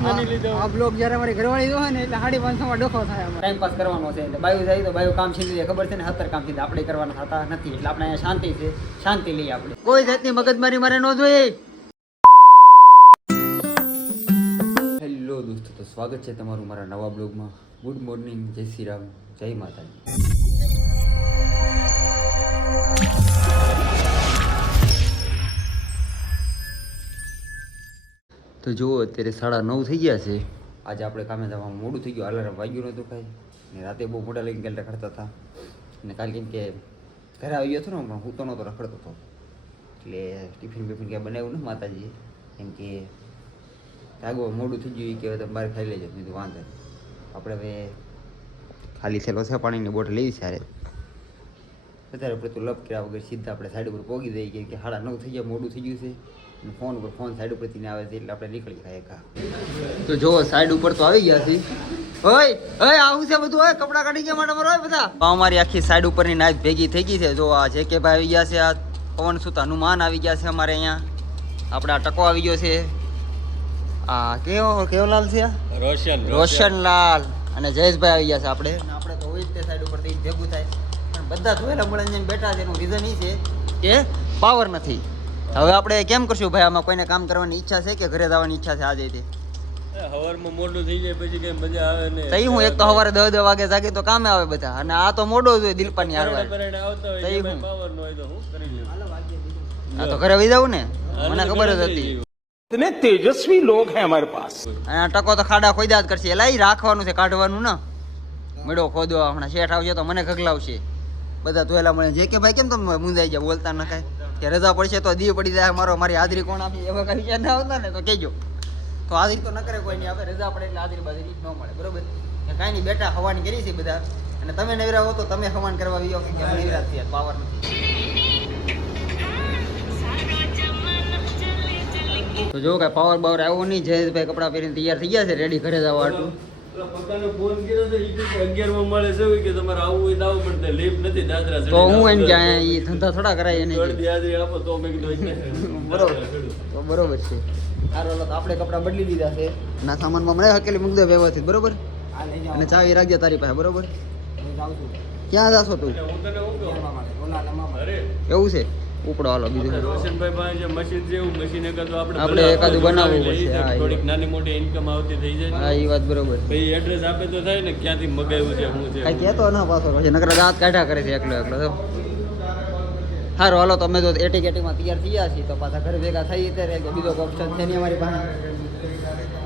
આ બ્લોગ જ્યારે અમારી ઘરવાળી જોવે ને એટલે 550 માં ડોખો થાય. ટાઈમ પાસ કરવાનો છે એટલે બાયું જાય તો બાયું કામ સીધી ખબર છે ને 70 કામ સીધા આપણે કરવાના થતા નથી એટલે આપણે અહીંયા શાંતિ છે, શાંતિ લઈએ આપણે. કોઈ જાતની મગજમારી મારે ન જોઈએ. હેલો દોસ્તો, તો સ્વાગત છે તમારું મારા નવા બ્લોગમાં. ગુડ મોર્નિંગ, જય શ્રી રામ, જય માતાજી. તો જુઓ અત્યારે 9:30 થઈ ગયા છે. આજે આપણે કામે જવામાં મોડું થઈ ગયું, અલાર્મ વાગ્યું નહોતું કાંઈ ને રાતે બહુ મોટા લઈને ગયેલા રખડતા હતા ને કાલે કેમ કે ઘરે આવી ગયો હતો ને પણ હું તો નહોતો રખડતો હતો એટલે ટિફિન બિફિન ક્યાં બનાવ્યું ને માતાજીએ કેમ કે આગો મોડું થઈ ગયું કે તમે બહાર ખાઈ લેજો. બીજું વાંધો નહીં, આપણે હવે ખાલી થયેલો છે પાણીની બોટલ લેવી છે. અરે વધારે પડતું લપ કર્યા વગર સીધા આપણે સાઈડ ઉપર પહોંચી દઈએ કેમ કે 9:30 થઈ ગયા, મોડું થઈ ગયું છે. ફોન ઉપર ફોન સાઈડ ઉપરથી આવે છે એટલે આપણે નીકળી જાય કા. તો જો સાઈડ ઉપર તો આવી ગયા છે. ઓય ઓય આવું છે બધું. ઓય કપડા કાઢી ગયા માટે મારો બધા. અમારી આખી સાઈડ ઉપરની નાઈટ ભેગી થઈ ગઈ છે. જો આ જે કે ભાઈ આવી ગયા છે, આ પવન સુત હનુમાન આવી ગયા છે અમારે અહીંયા. આપણે આ ટકો આવી ગયો છે. આ કેવો લાલ છે? રોશનલાલ અને જયેશભાઈ આવી ગયા છે. આપણે તો હોય જ તે સાઈડ ઉપરથી ભેગું થાય પણ બધા ધોયેલા મળીને બેઠા છે. એનું રીઝન એ છે કે પાવર નથી. હવે આપણે કેમ કરશું ભાઈ? આમાં કોઈને કામ કરવાની ઈચ્છા છે કે ઘરે જવાની ઈચ્છા છે આજે? તે સવારમાં મોડું થઈ જાય પછી કઈ મજા આવે ને. તઈ હું એક તો સવારે 10 વાગે જાગે તો કામે આવે બધા અને આ તો મોડો જોઈએ દિલપાની હારવા. તઈ હું પાવર નો હોય તો હું કરી લઉં. આ તો ઘરે વઈ જાવ ને, મને ખબર જ હતી. इतने तेजस्वी लोग हैं हमारे पास. અને આ ટકો તો ખાડા ખોદ્યા જ કરશે. એલા ઈ રાખવાનું છે, કાઢવાનું ના મેળો ખોદવા. હમણાં શેઠ આવશે તો મને ખગલાવશે. બધા ધોયેલા મળે જે કે ભાઈ કેમ તમે મુંજાઈ જાય, બોલતા ન કાંઈ કે રજા પડશે તો દી પડી જાય મારી હાજરી કોણ આપી એવા કઈ વિચાર ના આવતા ને તો કહેજો. તો હાજરી તો ન કરે કોઈ નહીં, આપણે રજા પડે એટલે હાજરી બાજરી ન મળે. બરોબર કે કાંઈ નહીં, બેઠા હવાની કરી છે બધા. અને તમે નવરા હો તો તમે હવાન કરવા આવ્યો કે નવરા થયા, પાવર નથી. તો જો કાંઈ પાવર બાવર આવ્યો નહીં. જયેશભાઈ કપડાં પહેરીને તૈયાર થઈ ગયા છે, રેડી ઘરે જવા આટલું. પપ્પાને ફોન કર્યો તો ઈ કે 11 માં મળે છે કે તમારે આવવું હોય તો આવો પણ લીફ નથી દાદરા. તો હું એમ કે ઈ ધંધા થોડા કરાય એને. અડધી હાજરી આપો તો મેં કીધું બરોબર તો બરોબર છે. સારો તો આપણે કપડાં બદલી દીધા છે. ના સામાનમાં મળે હકેલી મૂક દે વ્યવસ્થિત. બરોબર અને ચાવી રાખજે તારી પાસે. બરોબર ક્યાં જાશો તું? એવું છે ઉપડો હાલો. બીજું રોશનભાઈ પાસે મશીન છે, એવું મશીન આપણે એકાદું બનાવવું પડશે. થોડીક નાની મોટી ઇન્કમ આવતી થઈ જાય. હા એ વાત બરોબર. ભાઈ એડ્રેસ આપે તો થાય ને ક્યાંથી મગાવ્યું છે શું છે. કઈ કહેતો ના પાછો પછી નકર દાંત કાઢ્યા કરે છે એકલો એકલો. તો સારું હાલો, તમે તો એટીકેટીમાં તૈયાર થઈ ગયા છીએ તો પાછા ઘરે ભેગા થઈ ત્યારે બીજો ઓપ્શન છે નહીં અમારી પાસે.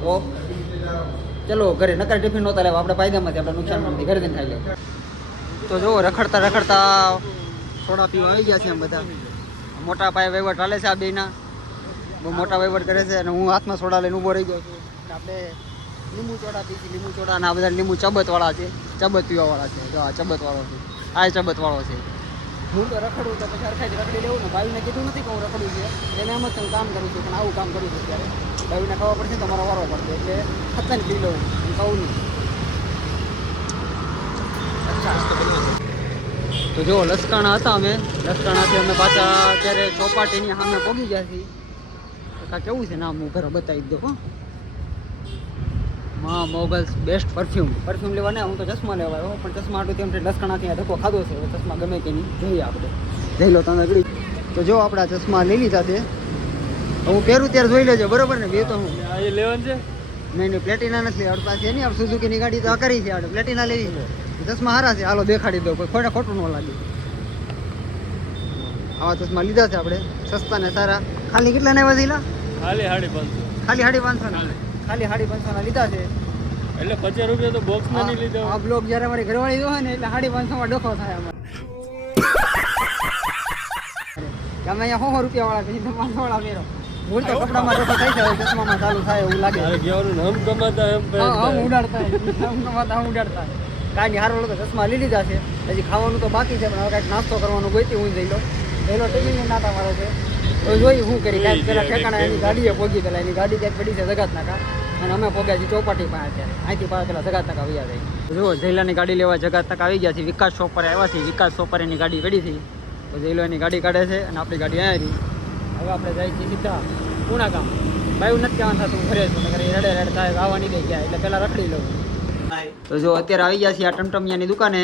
તો ચલો ઘરે નકર ટિફિન નહોતા લેવા આપણે ફાયદામાંથી, આપણે નુકસાન નથી, ઘરે જઈને ખાઈ લે. તો જો રખડતા રખડતા સોડા પીવા આવી ગયા છે એમ બધા. મોટા પાયે વહીવટ ચાલે છે આ બેના, બહુ મોટા વહીવટ કરે છે. અને હું હાથમાં સોડા લઈને ઊભો રહી ગયો છું. આપણે લીંબુ ચોડા પીધી, લીંબુ ચોડા અને આ બધા લીંબુ ચબતવાળા છે, ચબત પીવાવાળા છે. જો આ ચબતવાળો છે, આ ચબતવાળો છે. હું તો રખડું તો પછી અરખાઈ રખડી લેવું ને. ભાઈને કીધું નથી કે હું રખડું છું, એને એમ જ હું કામ કરું છું પણ આવું કામ કરું છું ત્યારે ભાઈને ખબર પડશે તો મારો વારો પડશે એટલે ખતન પી લઉં હું કહું નહીં. તો જો લસકાણા હતા અમે, લસકાણાથી અમે પાછા અત્યારે ચોપાટીની સામે પહોંચી ગયા છીએ. કેવું છે નામ હું ઘરે બતાવી દઉં. હા મોગલ્સ બેસ્ટ પરફ્યુમ લેવા ને હું તો ચશ્મા લેવા આવ્યો પણ ચશ્મા આટલું તેમ લસકાણાથી ધક્કો ખાધો છે. ચશ્મા ગમે કે નહીં જોઈએ આપણે, જઈ લો તમે ગળી. તો જો આપણે આ ચશ્મા લઈ લીધા છે. હું પહેરું ત્યારે જોઈ લેજો બરોબર ને. બે તો હું લેવાનું છે નહીં પ્લેટિના નથી આપણી પાસે. એની આપણે સુઝુકીની ગાડી તો કરી છે, આપણે પ્લેટિના લેવી છે. ચશ્મા સારા છે, હાલો દેખાડી દો, કોઈ ખોટું ન લાગે. આવા ચશ્મા લીધા છે આપણે, સસ્તા ને સારા. ખાલી કેટલા ને વધેલા? ખાલી 550 ના લીધા છે. એટલે 50 રૂપિયા તો બોક્સમાં નહીં લીધા. આ બ્લોગ જ્યારે મારી ઘરવાળી જોવે ને એટલે 550 માં ડોખો થાય અમારે. અમે અહીંયા 100 રૂપિયા વાળા પછી 500 વાળા મેરો. ભૂલ તો કપડામાં ડોખો થઈ જાય, ચશ્મામાં ચાલુ થાય એવું લાગે. હમ કમાતા હમ ઉડાડતા કાંઈ નહીં. હારો તો ચશ્મા લઈ લીધા છે. હજી ખાવાનું તો બાકી છે પણ હવે કાંઈક નાસ્તો કરવાનું ગોઈતી હું જઈ લો. પહેલો ટિફિન નાતા મારો છે તો જોઈ શું કરી કાંઈક પેલા ઠેકાણા એની ગાડીએ પહોંચી. પેલા એની ગાડી ક્યાંક પડી છે જગાત નાકા અને અમે પહોંચ્યા છીએ ચોપાટી પાસે. અત્યારે અહીંથી પાસે પેલા જગાત નાકા વૈયા જાય. જો જયલાની ગાડી લેવા જગાત નાકા આવી ગયા છે. વિકાસ શોપ પર આવ્યા છે. વિકાસ શોપ પર એની ગાડી પડી હતી તો જયલો એની ગાડી કાઢે છે અને આપણી ગાડી અહીંયા રહી. હવે આપણે જાય છીએ સીધા પૂણા ગામ. બાયું નથી કહેવાનું થતું, હું ઘરે છું નકર એ રડે રડે થાય આવવા નહીં દે ગયા એટલે પહેલાં રખડી લઉં. તો જો અત્યારે આવી ગયા છીએ આ ટમટમિયાની દુકાને.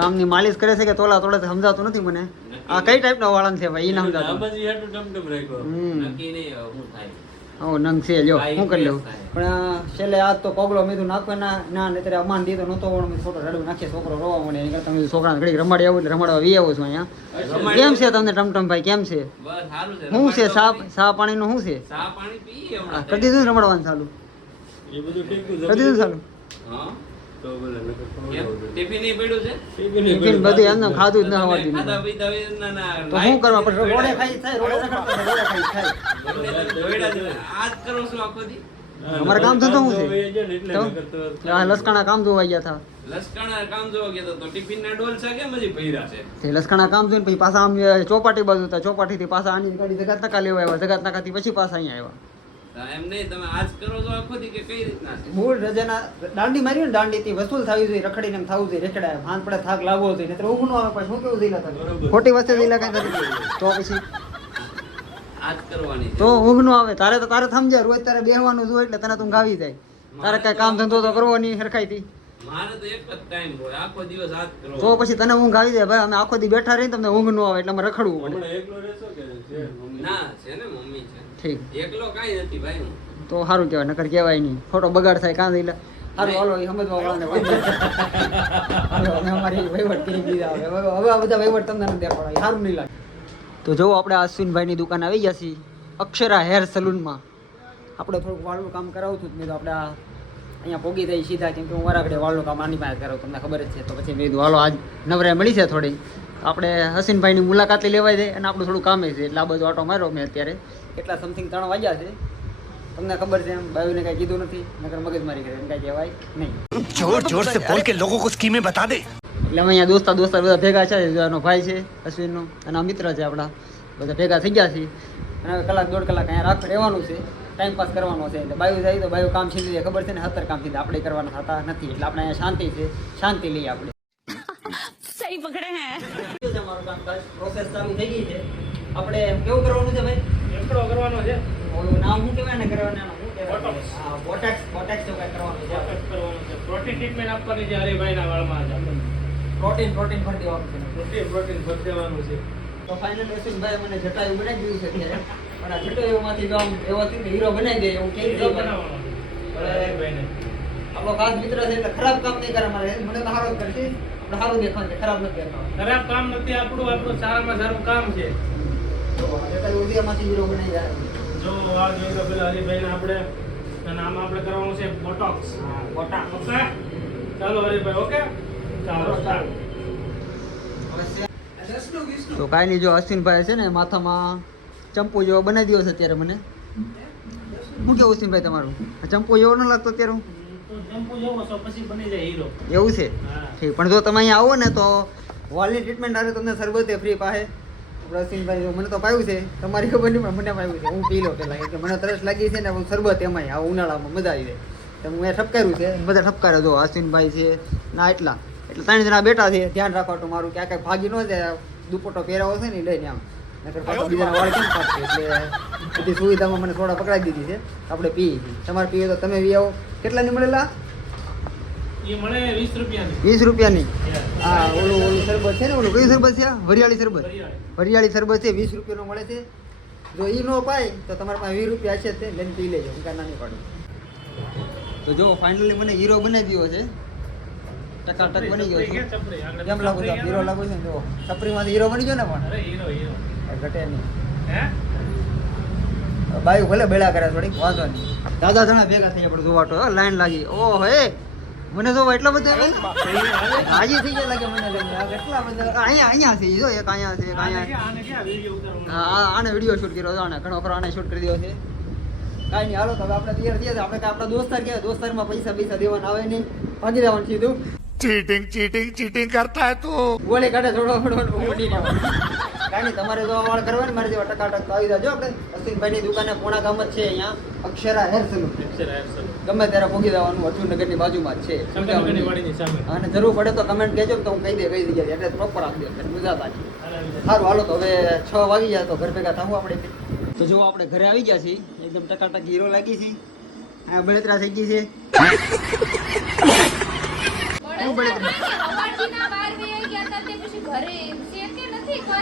ગામની માલિશ કરે છે કે તોલા તોડે તો સમજાતું નથી મને. આ કઈ ટાઈપનો વાળંદ છે ભાઈ? એ ના સમજાતું. આબાજી હાટું ટમટમ રાખ્યો. હમ. નક્કી નહીં હવે શું થાય. આવો નંગ છે લ્યો, હા, શું કરી લઉં. થાય. પણ છેલ્લે આજ તો કોગળો મેં નાખવા ના ને ત્યારે અમાન દીધો નહોતો પણ મેં ફોટો રડવું નાખીએ છોકરો રોવા મળે એની કરતાં મેં છોકરાને ઘડીક રમાડી આવું એટલે રમાડવા વી આવું છું અહીંયા. કેમ છે તમને ટમટમ ભાઈ, કેમ છે? બસ સારું છે. શું છે સા પાણીનું શું છે? ચા પાણી પીએ હા, હમણાં. કરી દીધું ને રમાડવાનું ચાલુ? એ બધું ઠીક કરી દીધું ચાલુ? હા તો બોલે કેમ? ટિફિન ઈ પડ્યું છે? ટિફિન બધું એમને ખાધું જ ન આવડતું. ખાધા પીધા ના ના તો શું કરવા પડે? રોડે ખાઈ થાય, રોડે રખડતા રોડે ખાઈ થાય. દોયડા જ હોય. આજ કરો છો આખો દી? અમારે કામ ધંધો શું છે? એટલે મેં કરતો હતો. આ લસકાણા કામ જોવા ગયા હતા. લસકાણા કામ જોવા ગયા તો ટિફિન ના ડોલ છે કેમ હજી ભર્યા છે? તે લસકાણા કામ જોઈને પછી પાછા આમ ચોપાટી બાજુ હતા, ચોપાટીથી પાછા આની ગાડી જગાત નાકા લેવા આવ્યા, જગાત નાકાથી પછી પાછા અહીંયા આવ્યા. તો એમ નહીં તમે આજ કરો છો આખો દી કે કઈ રીતના છે? મૂળ રજાના દાંડી મારી ને દાંડીથી વસૂલ થવી જોઈએ, રખડીને એમ થવું જોઈએ, રેખડાય ભાન પડે થાક લાવવો જોઈએ, નહીતર ઊંઘ ન આવે પછી શું કેવું જઈલા તમે? બરોબર. ખોટી વસ્તુ જઈલા કઈ કરી તો પછી આજ કરવાની છે. તો ઊંઘ ન આવે. તારે સમજે રોજ તારે બેહવાનું જોઈએ એટલે તને તું ગાવી જાય. તારે કઈ કામ ધંધો તો કરવો નહીં હરખાઈથી. મારે તો એક જ ટાઈમ હોય આખો દિવસ આજ કરો. તો પછી તને ઊંઘ આવી જાય. ભાઈ અમે આખો દી બેઠા રહીને તમને ઊંઘ ન આવે એટલે અમારે રખડવું પડે. ના છે ને મમ્મી છે. ઠીક, એકલો કાંઈ નથી ભાઈ હું. તો સારું કહેવાય, નકર કહેવાય નહીં. ખોટો બગાડ થાય કાં એટલે સારું હાલો એ સમજવા વાળાને વહીવટ. અમે અમારી વહીવટ કરી દીધા. હવે આ બધા વહીવટ તમને નથી દેખાડવા, સારું નહીં લાગે. તો જો આપણે અશ્વિનભાઈની દુકાન આવી ગયા છીએ અક્ષરા હેર સલૂનમાં. આપણે થોડુંક વાળનું કામ કરાવું છું મેં તો આપણે અહીંયા પોગી થઈ સીધા, કેમ કે હું મારા ઘરે વાળનું કામ આની પાસે કરાવું, તમને ખબર જ છે. તો પછી મેં કીધું હાલો આજ નવરાય મળી છે થોડી, આપણે અશ્વિનભાઈની મુલાકાત લેવાય જાય અને આપણું થોડું કામે છે એટલે આ બધું આટો માર્યો મેં અત્યારે. કેટલા સમથિંગ 3 વાગ્યા છે. તમને ખબર છે એમ ભાઈને કાંઈ કીધું નથી, નકર મગજમારી કરે એમ કાંઈ કહેવાય નહીં. जोर जोर से बोल के लोगों को स्कीमें बता दे. એટલે અમે અહીંયા દોસ્તાર બધા ભેગા છે. એનો ભાઈ છે અશ્વિનનો અને આ મિત્ર છે આપણા, બધા ભેગા થઈ ગયા છીએ. અને હવે 1-1.5 કલાક અહીંયા રહેવાનું છે, ટાઈમ પાસ કરવાનો છે. એટલે બાયું જાય તો બાયું કામ સીધી જાય, ખબર છે ને 70 કામ સીધા આપણે કરવાના થતા નથી. એટલે આપણે અહીંયા શાંતિ છે, શાંતિ લઈએ આપણે. सही पकड़े हैं. અમારું કામકાજ પ્રોસેસ ચાલુ થઈ ગઈ છે. આપણે કેવું કરવાનું છે ભાઈ? એકડો કરવાનો છે, ઓલું નામ શું કહેવાય ને કરવાના? શું કહેવાય? બોટોક્સ. હા, બોટેક્સ એવું કંઈ કરવાનું છે. ફોકસ કરવાનો છે. પ્રોટીન ટ્રીટમેન્ટ આપવાની છે હરિભાઈના વાળમાં જ આપણને. પ્રોટીન ભરી દેવાનું છે. પ્રોટીન ભરી દેવાનું છે. તો ફાઇનલ અશ્વિનભાઈ મને જટાયું બનાવી દીધું છે અત્યારે. પણ આ જટાયુમાંથી જો આમ એવો થયું કે હીરો બનાવી દે એવું કેવી હીરો રીતે બનાવવાનો છે હરિભાઈને. આપણો ખાસ મિત્ર છે એટલે ખરાબ કામ નહીં કરે મારે. મને તો સારો જ કરશે, આપણે સારું દેખાવાનું છે, ખરાબ નથી દેખાવાનું. ખરાબ કામ નથી આપણું, આપણું સારામાં સારું કામ છે. તો જટાયુ ઉદયમાંથી હીરો બનાવી જાય. જો આ જોઈ લો પેલા હરિભાઈને આપણે અને આમાં આપણે કરવાનું છે બોટોક્સ. હા, બોટા. ઓકે ચાલો હરિભાઈ, ઓકે ચાલો સ્ટાર્ટ. તો કાંઈ નહીં, જો અશ્વિનભાઈ છે ને માથામાં ચંપુ જેવો બનાવી દો છે અત્યારે મને. શું કેવું અશ્વિનભાઈ તમારું? આ ચંપુ જેવો ન લાગતો અત્યારે? તો જંપુ જોવો છો પછી બની જાય હીરો. એવું છે? હા. ઠીક. પણ જો તમે અહીંયા આવો ને તો વાલની ટ્રીટમેન્ટ આવે તમને શરબતે ફ્રી પાસે. આપણે અશ્વિનભાઈ મને તો પાયું છે, તમારી ખબર નહીં પણ મને પાયું છે. હું પી લો પહેલાં, એટલે મને તરસ લાગી છે ને હું શરબત એમાંય આ ઉનાળામાં મજા આવી જાય. તો હું એ ઠપકાર્યું છે, બધા ઠપકાર્યા. જો અશ્વિનભાઈ છે ના એટલા, એટલે 3 જણા બેઠા છે. ધ્યાન રાખવાનું મારું, ક્યાં કાંઈ ભાગી ન જાય. દુપટ્ટો પહેરાવો છે ને એ લઈને આમ, નકર પાછા બીજાના વાળ કેમ કાપશે. એટલે બધી સુવિધામાં મને થોડા પકડાવી દીધી છે. આપણે પીએ છીએ, તમારે પીએ તો તમે બી આવો. કેટલાની મળેલા? એ મળે 20 રૂપિયાની. 20 રૂપિયાની. Yeah. હા, ઓલું શરબત છે ને, ઓલું કયું શરબત છે? વરિયાળી શરબત. વરિયાળી. વરિયાળી શરબત છે, 20 રૂપિયાનું મળે છે. જો એ ન પાય તો તમારા પાસે 20 રૂપિયા છે તે લઈને પી લેજો, હું કાંઈ ના નહીં પાડું. તો જો ફાઇનલી મને હીરો બનાવી દીધો છે, ટકાટક બની ગયો છે. ચપરી, આગળ કેમ લાગુ છે? હીરો લાગુ છે ને? જો છપરીમાંથી હીરો બની ગયો ને. પણ અરે હીરો હીરો. ઘટે નહીં. હે બાયું ભલે બેડા કરે થોડીક, વાંધો નહીં. દાદા જણા ભેગા થઈ આપણે જોવાટો લાઈન લાગી. ઓહો હે, મને જોવા એટલા બધા હાજી થઈ ગયા લાગે મને. કેટલા બધા અહીંયા છે. જો એક અહીંયા છે, એક અહીંયા. આને ક્યાં વિડિયો ઉતારવાનો? હા, આને વિડીયો શૂટ કર્યો હતો. આને ઘણો ખરો આને શૂટ કરી દીધો છે. કાંઈ નહીં, હાલો તો હવે આપણે તૈયાર થયા. આપણે કાંઈ આપણા દોસ્તાર કહેવાય, દોસ્તારમાં પૈસા દેવાના આવે નહીં, ભાગી જવાનું સીધું. चीटिंग चीटिंग चीटिंग करता है तू. ગોળી કાઢે થોડો પડી જવાનું. કાંઈ નહીં, તમારે જો વાળ કરવા ને મારે જેવા ટકાટક તો આવી જાજો. આપણે અશ્વિનભાઈની દુકાને પોણા ગામ જ છે અહીંયા, અક્ષરા હેર સલૂન. ગમે ત્યારે પહોંચી જવાનું, અર્જુનનગરની બાજુમાં જ છે. શંકરનગરની વાડીની સામે. અને જરૂર પડે તો કમેન્ટ કહેજો તો હું કહી દઈએ એટલે પ્રોપર આપી દે. મજા પાછી. સારું હાલો તો હવે 6 વાગી જાય તો ઘર ભેગા થવું આપણે. તો જો આપણે ઘરે આવી ગયા છીએ, એકદમ ટકાટક હીરો લાગી છે. આ બળતરા થઈ ગઈ છે.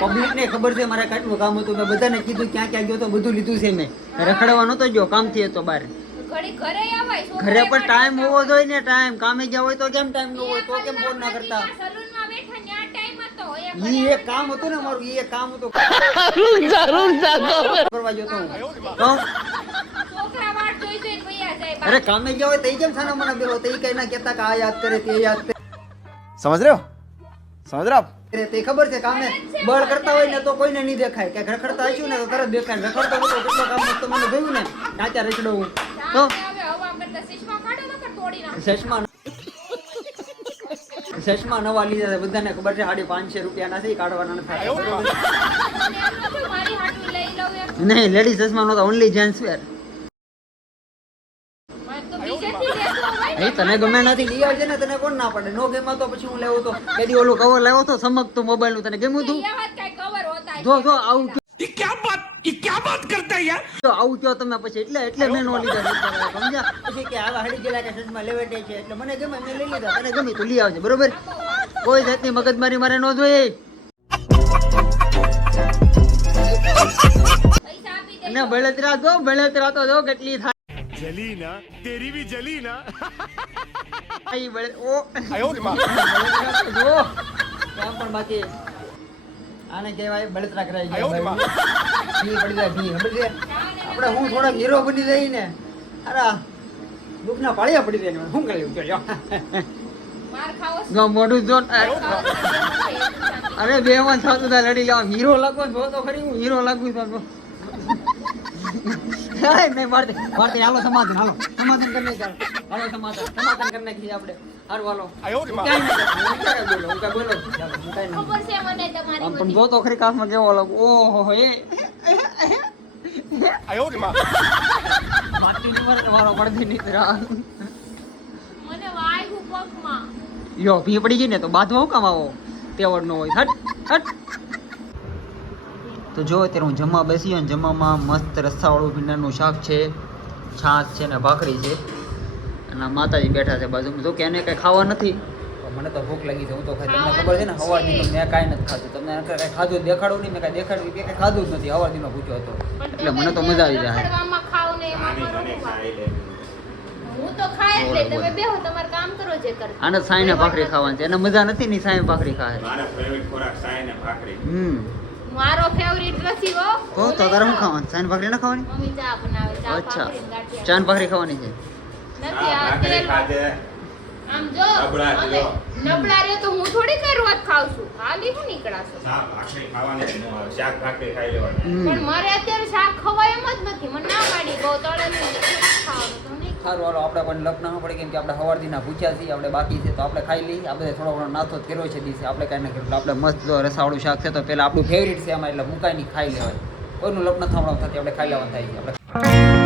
પબ્લિક ને ખબર છે મારા કાટનું કામ હતું, મેં બધાને કીધું ક્યાં ક્યાં ગયો તો બધું લીધું છે મેં. રખડવા નતો ગયો, કામથી હતો બહાર. ઘરે પણ ટાઈમ હોવો જોઈએ ને, ટાઈમ કામે ગયા હોય તો કેમ ટાઈમ ન હોય, તો કેમ ફોન ના કરતા. ઈ એક કામ હતું ને મારું, ઈ એક કામ હતું. કરવા ગયો તો હું. તો અરે કામે ગયા હોય તો ઈ કેમ સાના મને બેહો, તો ઈ કઈ ના કહેતા કે આ યાદ કરે તે યાદ કરે. સમજ રહ્યો તે ખબર છે કામે બળ કરતા હોય ને તો કોઈને નહીં દેખાય, કે રખડતા હશું ને તો તરત દેખાય. રખડતો હતો કેટલો કામ તો મને જોયું ને, નાચા રખડો હું તો ચશ્મા નવા લીધા છે, બધાને ખબર છે 550 રૂપિયાના છે, કાઢવાના નથી. નહીં, લેડીઝ ચશ્મા નહોતા, ઓનલી જેન્ટ્સ વેર. એ તને ગમે નથી લઈ આવજે ને, તને કોણ ના પડે. નો ગેમાં તો પછી હું લેવો તો કદી ઓલું કવર લાવ્યો તો ચમકતું મોબાઈલ નું, તને ગમ્યું હતું? જો આવું ये क्या बात करता है यार? તો આવું કયો તમે પછી, એટલે મેં નો લીધા. સમજ્યા? પછી કે આવા હડી ગયેલા કે ચશ્મા લેવેટે છે, એટલે મને ગમે મેં લઈ લીધા. તને ગમી તો લઈ આવજે, બરોબર? કોઈ જાતની મગજમારી મારે ન જોઈએ. અને બળતરા તો જો કેટલી થાય. जली ना तेरी भी जली ना આઈ ઓ બળતરા તો જો કેમ પણ બાકી આને કહેવાય બળતરા કરાઈ ગયા ભાઈ. ઢી પડી જાય ઢી. ખબર છે આપણે હું થોડા હીરો બની જઈ ને, અરે દુઃખના પાળિયા પડી જાય ને શું કરી લ્યો. જો મોઢું જો, અરે બે માં થતું હતા લડી લેવા. હીરો લાગો જો તો ખરી, હું હીરો લાગુ છું. નહીં મારતી હાલો સમાધાન કરી નાખી. હાલો સમાધાન કરી નાખી આપણે. હારું હાલો. પણ જો તો ખરી કાફમાં કેવો લાગુ. ઓહો એ મારો પડતી નીકળ્યા. યો ભી પડી ગઈ ને તો બાંધવા હું કામ આવો, તેવડ નો હોય. હટ. તો જો અત્યારે હું જમવા બેસી ગયો ને, જમવામાં મસ્ત રસ્સાવાળું ભીંડાનું શાક છે, છાશ છે ને ભાખરી છે, અને માતાજી બેઠા છે બાજુમાં. જો કે એને કંઈ ખાવા નથી, મને તો ભૂખ લાગી છે. હું તો તમને ખબર છે ને હવારથી મેં કાંઈ નથી ખાધું. તમને કાંઈ ખાધું દેખાડું નહીં, મેં કાંઈ દેખાડ્યું મેં કાંઈ ખાધું જ નથી. હવારથીનો પૂછ્યો હતો એટલે મને તો મજા આવી જાય. આને સાઈને ભાખરી ખાવાની છે, એને મજા નથી ની સાઈને ભાખરી ખાય. મારો ફેવરિટ નથી હો. તો તારે શું ખાવાનું? સાઈને ભાખરી ના ખાવાની? મમ્મી ચા બનાવે, ચા અચ્છા, ભાખરી ને ગાંઠિયા. ચાન ભાખરી ખાવાની છે. નથી આ તેલ. આમ જો અમે નબળા રે તો હું થોડી કઈ રોજ ખાઉં છું. ખાલી હું નીકળાશો. પણ મારે અત્યારે શાક ખવાય એમ જ નથી. મને ના પાડી બહુ તળેલું ખાવાનું તો નહીં. સારું હાલો, આપણે પણ લપ ના પડે, કેમ કે આપણે સવારથી ના ભૂખ્યા છીએ, આપણે બાકી છે તો આપણે ખાઈ લઈએ. આપણે થોડો ઘણો નાસ્તો કર્યો છે દિવસે, આપણે કાંઈ ના કર્યું. આપણે મસ્ત જો રસાવાળું શાક છે તો પહેલાં આપણું ફેવરિટ છે એમાં, એટલે મુકાઈ નહીં ખાઈ લેવાય. કોઈનું લપ ન થાંભળવાનું થતી, આપણે ખાઈ લેવાનું થાય છે આપણે.